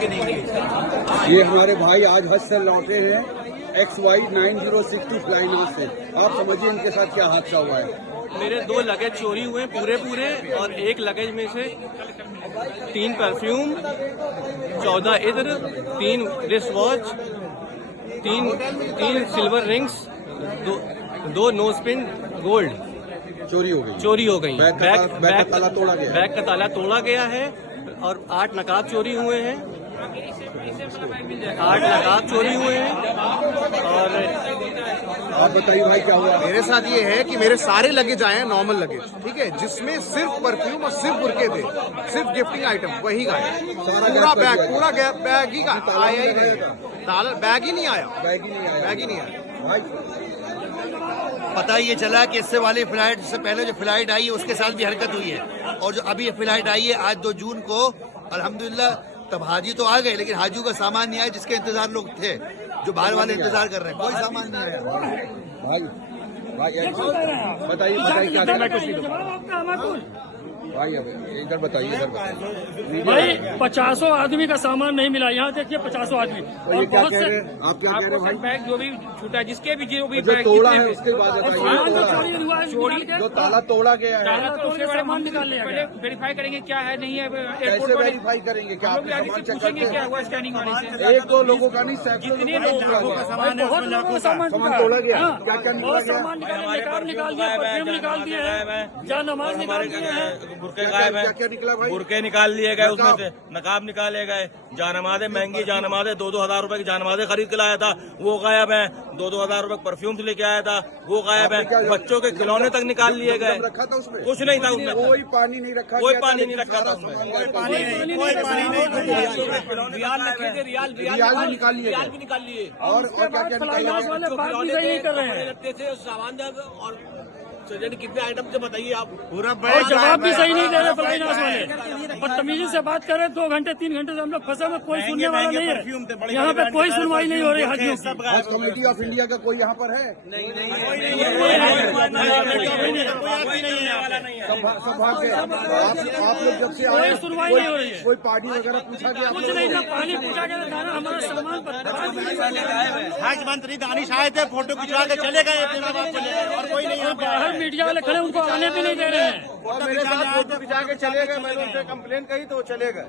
आगे नहीं मिली। ये हमारे भाई आज हज से लौटे हैं XY 9062 फ्लाइनास से। आप समझिए इनके साथ क्या हादसा हुआ है। मेरे 2 लगेज चोरी हुए पूरे और एक लगेज में से 3 परफ्यूम, 14 इत्र, 3 wrist watch, 3 silver rings, 2 nose pin gold चोरी हो गई। बैग का ताला तोड़ा गया है और 8 नकाब चोरी हुए हैं। 8 नकाब चोरी हुए हैं। और आप बताइए भाई क्या हुआ। मेरे साथ ये है कि मेरे सारे लगेज आए हैं नॉर्मल लगेज, ठीक है, जिसमें सिर्फ परफ्यूम और सिर्फ बुरके थे, सिर्फ गिफ्टिंग आइटम वही गायब। पूरा बैग ही आया ही नहीं, बैग ही नहीं आया। पता ये चला कि इससे वाली फ्लाइट से पहले जो फ्लाइट आई है उसके साथ भी हरकत हुई है, और जो अभी फ्लाइट आई है आज 2 जून को, अल्हम्दुलिल्लाह तब हाजी तो आ गए लेकिन हाजियों का सामान नहीं आया, जिसके इंतजार लोग थे, जो बाहर वाले इंतजार कर रहे हैं, कोई सामान नहीं आया। बताइए क्या भाई, अब इधर बताइए। भाई 50 आदमी का सामान नहीं मिला। यहाँ देखिए 50 आदमी। और बहुत से आप क्या कह रहे हैं भाई। बैग जो भी छूटा, जिसके भी जो भी जो बैग तोड़ा है उसके बाद चोरी जो ताला तोड़ा गया है, ताला तो उसके सामान निकाल लिया। पहले वेरीफाई करेंगे क्या है नहीं है। कैसे वेरीफाई करेंगे? क्या आप सामान चेक करते क्या हैं? हुआ स्कैनिंग वाले से? 1-2 लोगों का नहीं, जितने लोगों का सामान तोड़ा गया। क्या निकाल दिया, परफ्यूम निकाल दिए हैं, जानमाज निकाल दिए हैं, बुरके गायब है, क्या निकला भाई? बुरके निकाल लिए गए, उसमें से नकाब निकाले गए, जानमाज़ें महंगी जानमाज़ें 2-2 हजार रुपए की जानमाज़ें खरीद के लाया था वो गायब है, 2-2 हजार रुपए परफ्यूम से लेके आया था वो गायब है, बच्चों के खिलौने तक निकाल लिए गए। रखा था उसमें? कुछ नहीं था उसमें, कोई पानी नहीं रखा, कोई पानी नहीं रखा था उसमें, रियाल भी निकाल लिए, रियाल भी निकाल लिए। और क्या लगते थे सामान और कितने आइटम से बताइए आप। पूरा जवाब भी सही नहीं दे रहे फ्लाइनास वाले। बदतमीजी से बात करें 2 घंटे 3 घंटे से हम लोग फंसे में, कोई सुनने वाला नहीं है। यहाँ पे कोई सुनवाई नहीं हो रही हाजियों की। हज कमेटी ऑफ इंडिया का कोई यहाँ पर है? आप लोग जब से आए कोई सुनवाई नहीं हो रही है। कोई पार्टी वगैरह पूछा गया? कुछ नहीं था, पानी पूछा गया था, हमारा सामान पर। हज मंत्री दानिश आए थे, फोटो खिंचवा के चले गए, और कोई नहीं है। बाहर मीडिया वाले खड़े, उनको आने भी नहीं दे रहे हैं। मेरे साथ फोटो खिंचा के चले गए, मैंने उनसे कंप्लेन कही तो वो चले गए।